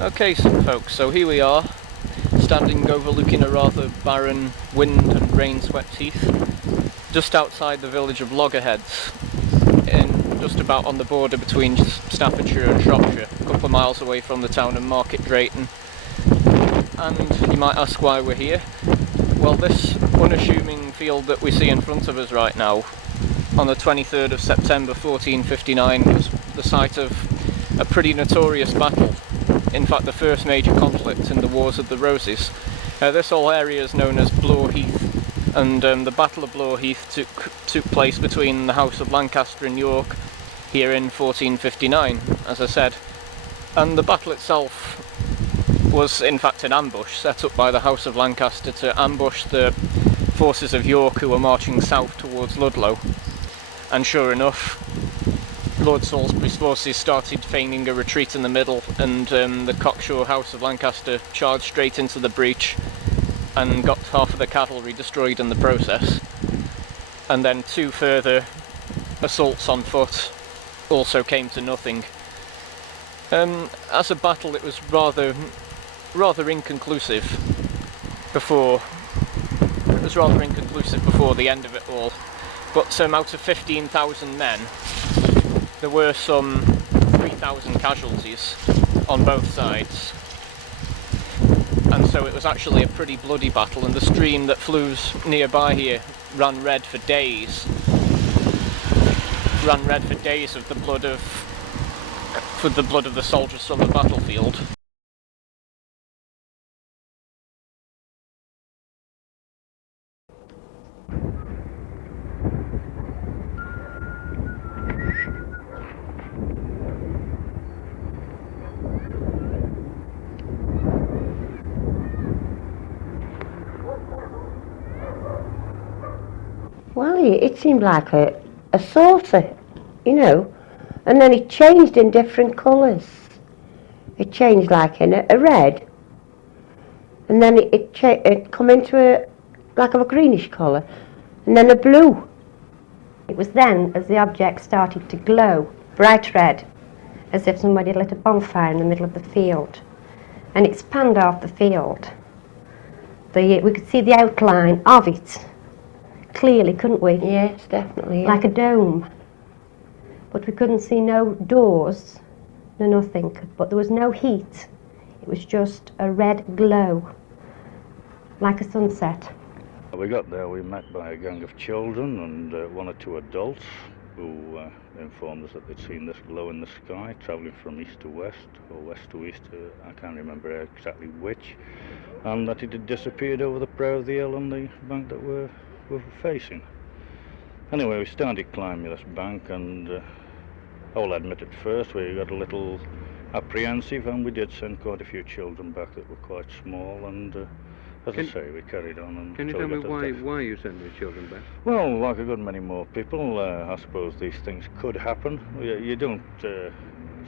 Okay, folks, so here we are, standing overlooking a rather barren, wind and rain-swept heath, just outside the village of Loggerheads, just about on the border between Staffordshire and Shropshire, a couple of miles away from the town of Market Drayton. And you might ask why we're here. Well, this unassuming field that we see in front of us right now, on the 23rd of September 1459, was the site of a pretty notorious battle. In fact, the first major conflict in the Wars of the Roses. This whole area is known as Blore Heath, and the Battle of Blore Heath took place between the House of Lancaster and York here in 1459, as I said. And the battle itself was in fact an ambush set up by the House of Lancaster to ambush the forces of York who were marching south towards Ludlow. And sure enough, Lord Salisbury's forces started feigning a retreat in the middle, and the Cocksure House of Lancaster charged straight into the breach and got half of the cavalry destroyed in the process. And then 2 further assaults on foot also came to nothing. As a battle, it was rather inconclusive before the end of it all. But out of 15,000 men, there were some 3,000 casualties on both sides, and so it was actually a pretty bloody battle, and the stream that flows nearby here ran red for days of the blood of the soldiers from the battlefield. Well, it seemed like a saucer, you know, and then it changed in different colours. It changed like in a red, and then it come into like a greenish colour, and then a blue. It was then as the object started to glow bright red, as if somebody had lit a bonfire in the middle of the field, and it spanned off the field. We could see the outline of it clearly, couldn't we? Yes, definitely. Yeah. Like a dome. But we couldn't see no doors, no nothing. But there was no heat. It was just a red glow, like a sunset. We got there, we met by a gang of children and 1 or 2 adults who informed us that they'd seen this glow in the sky, travelling from east to west, or west to east, I can't remember exactly which, and that it had disappeared over the brow of the hill on the bank that we're facing. Anyway, we started climbing this bank, and I'll admit at first we got a little apprehensive, and we did send quite a few children back that were quite small, and as I say, we carried on. And can you tell me why you sent the children back? Well, like a good many more people, I suppose these things could happen. You don't,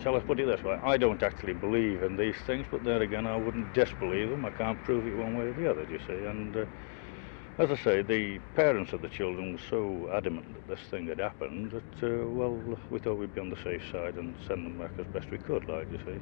shall I put it this way, I don't actually believe in these things, but there again, I wouldn't disbelieve them. I can't prove it one way or the other, you see. And as I say, the parents of the children were so adamant that this thing had happened that, well, we thought we'd be on the safe side and send them back as best we could, like, you see.